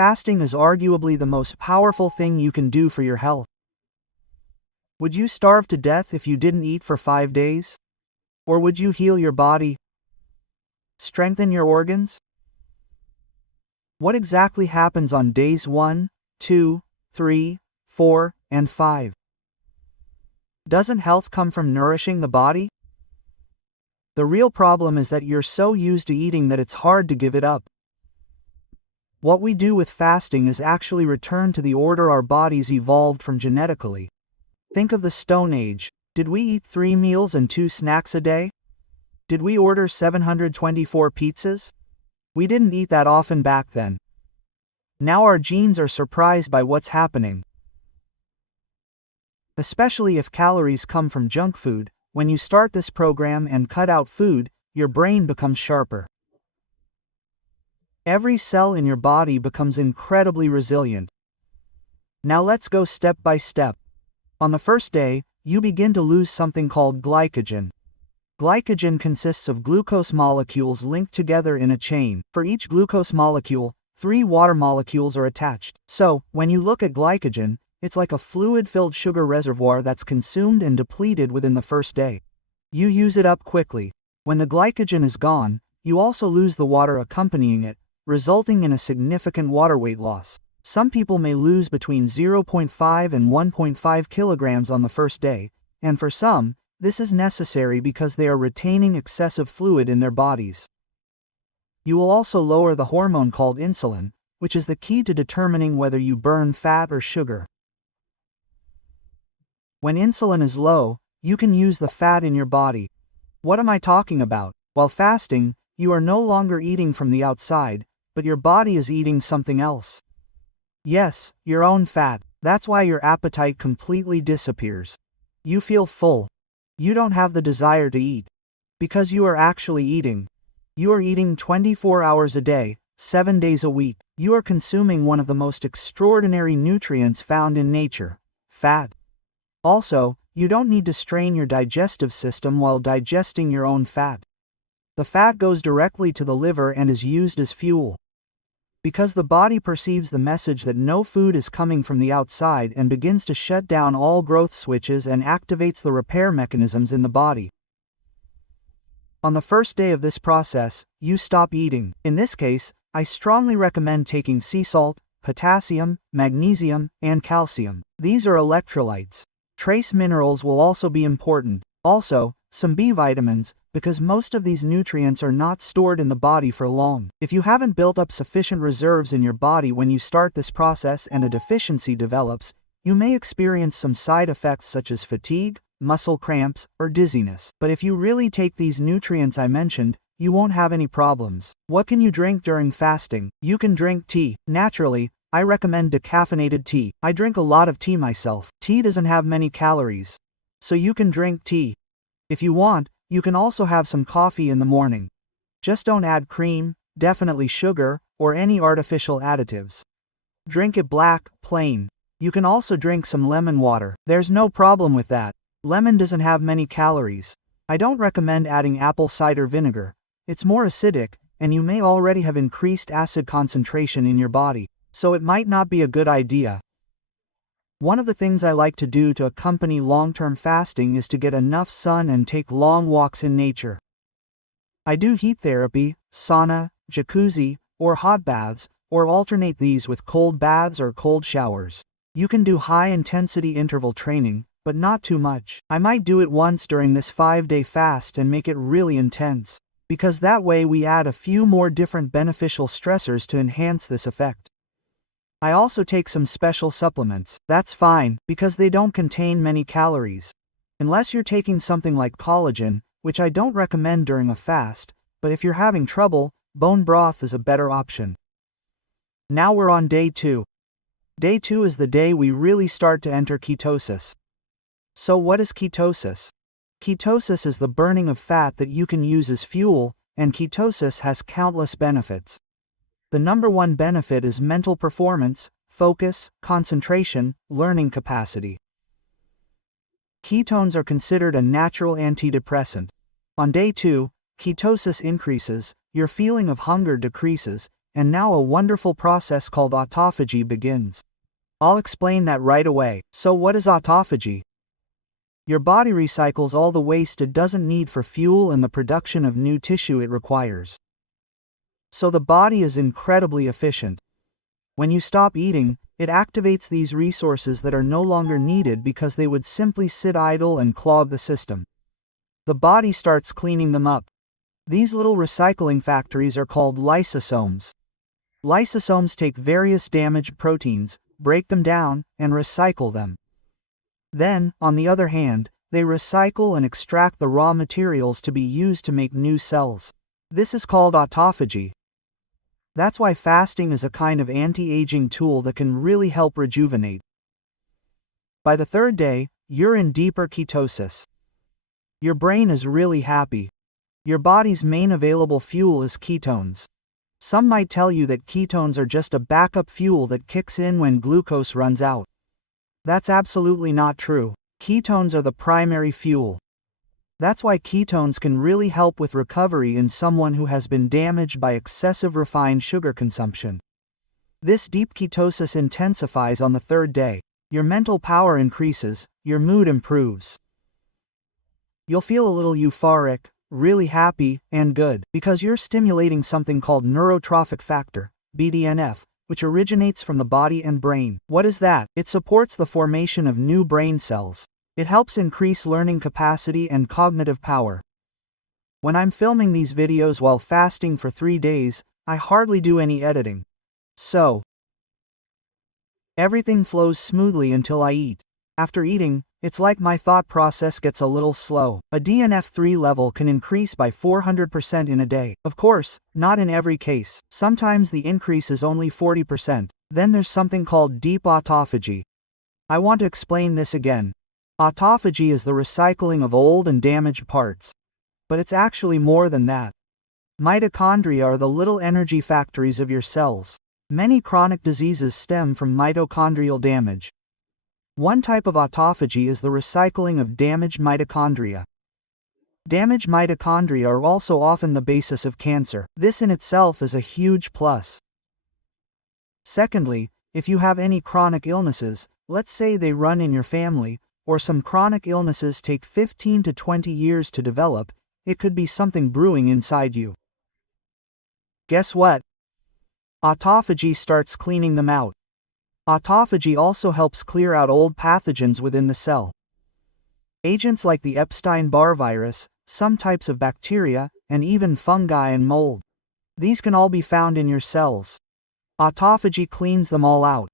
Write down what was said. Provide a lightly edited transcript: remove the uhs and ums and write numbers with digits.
fasting is arguably the most powerful thing you can do for your health. Would you starve to death if you didn't eat for 5 days? Or would you heal your body? Strengthen your organs? What exactly happens on days 1, 2, 3, 4, and 5? Doesn't health come from nourishing the body? The real problem is that you're so used to eating that it's hard to give it up. What we do with fasting is actually return to the order our bodies evolved from genetically. Think of the Stone Age. Did we eat 3 meals and 2 snacks a day? Did we order 724 pizzas? We didn't eat that often back then. Now our genes are surprised by what's happening. Especially if calories come from junk food, when you start this program and cut out food, your brain becomes sharper. Every cell in your body becomes incredibly resilient. Now let's go step by step. On the first day, you begin to lose something called glycogen. Glycogen consists of glucose molecules linked together in a chain. For each glucose molecule, 3 water molecules are attached. So, when you look at glycogen, it's like a fluid-filled sugar reservoir that's consumed and depleted within the first day. You use it up quickly. When the glycogen is gone, you also lose the water accompanying it, resulting in a significant water weight loss. Some people may lose between 0.5 and 1.5 kilograms on the first day, and for some, this is necessary because they are retaining excessive fluid in their bodies. You will also lower the hormone called insulin, which is the key to determining whether you burn fat or sugar. When insulin is low, you can use the fat in your body. What am I talking about? While fasting, you are no longer eating from the outside, but your body is eating something else. Yes, your own fat. That's why your appetite completely disappears. You feel full. You don't have the desire to eat. Because you are actually eating. You are eating 24 hours a day, 7 days a week. You are consuming one of the most extraordinary nutrients found in nature, fat. Also, you don't need to strain your digestive system while digesting your own fat. The fat goes directly to the liver and is used as fuel. Because the body perceives the message that no food is coming from the outside and begins to shut down all growth switches and activates the repair mechanisms in the body. On the first day of this process, you stop eating. In this case, I strongly recommend taking sea salt, potassium, magnesium, and calcium. These are electrolytes. Trace minerals will also be important. Also, some B vitamins, because most of these nutrients are not stored in the body for long. If you haven't built up sufficient reserves in your body when you start this process and a deficiency develops, you may experience some side effects such as fatigue, muscle cramps, or dizziness. But if you really take these nutrients I mentioned, you won't have any problems. What can you drink during fasting? You can drink tea. Naturally, I recommend decaffeinated tea. I drink a lot of tea myself. Tea doesn't have many calories, so you can drink tea. If you want, you can also have some coffee in the morning. Just don't add cream, definitely sugar, or any artificial additives. Drink it black, plain. You can also drink some lemon water. There's no problem with that. Lemon doesn't have many calories. I don't recommend adding apple cider vinegar. It's more acidic, and you may already have increased acid concentration in your body, so it might not be a good idea. One of the things I like to do to accompany long-term fasting is to get enough sun and take long walks in nature. I do heat therapy, sauna, jacuzzi, or hot baths, or alternate these with cold baths or cold showers. You can do high-intensity interval training, but not too much. I might do it once during this 5-day fast and make it really intense, because that way we add a few more different beneficial stressors to enhance this effect. I also take some special supplements. That's fine, because they don't contain many calories. Unless you're taking something like collagen, which I don't recommend during a fast, but if you're having trouble, bone broth is a better option. Now we're on day 2. Day 2 is the day we really start to enter ketosis. So what is ketosis? Ketosis is the burning of fat that you can use as fuel, and ketosis has countless benefits. The number one benefit is mental performance, focus, concentration, learning capacity. Ketones are considered a natural antidepressant. On day 2, ketosis increases, your feeling of hunger decreases, and now a wonderful process called autophagy begins. I'll explain that right away. So what is autophagy? Your body recycles all the waste it doesn't need for fuel and the production of new tissue it requires. So the body is incredibly efficient. When you stop eating, it activates these resources that are no longer needed because they would simply sit idle and clog the system. The body starts cleaning them up. These little recycling factories are called lysosomes. Lysosomes take various damaged proteins, break them down, and recycle them. Then, on the other hand, they recycle and extract the raw materials to be used to make new cells. This is called autophagy. That's why fasting is a kind of anti-aging tool that can really help rejuvenate. By the third day, you're in deeper ketosis. Your brain is really happy. Your body's main available fuel is ketones. Some might tell you that ketones are just a backup fuel that kicks in when glucose runs out. That's absolutely not true. Ketones are the primary fuel. That's why ketones can really help with recovery in someone who has been damaged by excessive refined sugar consumption. This deep ketosis intensifies on the third day. Your mental power increases, your mood improves. You'll feel a little euphoric, really happy, and good, because you're stimulating something called neurotrophic factor, BDNF, which originates from the body and brain. What is that? It supports the formation of new brain cells. It helps increase learning capacity and cognitive power. When I'm filming these videos while fasting for 3 days, I hardly do any editing. So, everything flows smoothly until I eat. After eating, it's like my thought process gets a little slow. A DNF3 level can increase by 400% in a day. Of course, not in every case. Sometimes the increase is only 40%. Then there's something called deep autophagy. I want to explain this again. Autophagy is the recycling of old and damaged parts. But it's actually more than that. Mitochondria are the little energy factories of your cells. Many chronic diseases stem from mitochondrial damage. One type of autophagy is the recycling of damaged mitochondria. Damaged mitochondria are also often the basis of cancer. This in itself is a huge plus. Secondly, if you have any chronic illnesses, let's say they run in your family, or some chronic illnesses take 15 to 20 years to develop, it could be something brewing inside you. Guess what? Autophagy starts cleaning them out. Autophagy also helps clear out old pathogens within the cell. Agents like the Epstein-Barr virus, some types of bacteria, and even fungi and mold. These can all be found in your cells. Autophagy cleans them all out.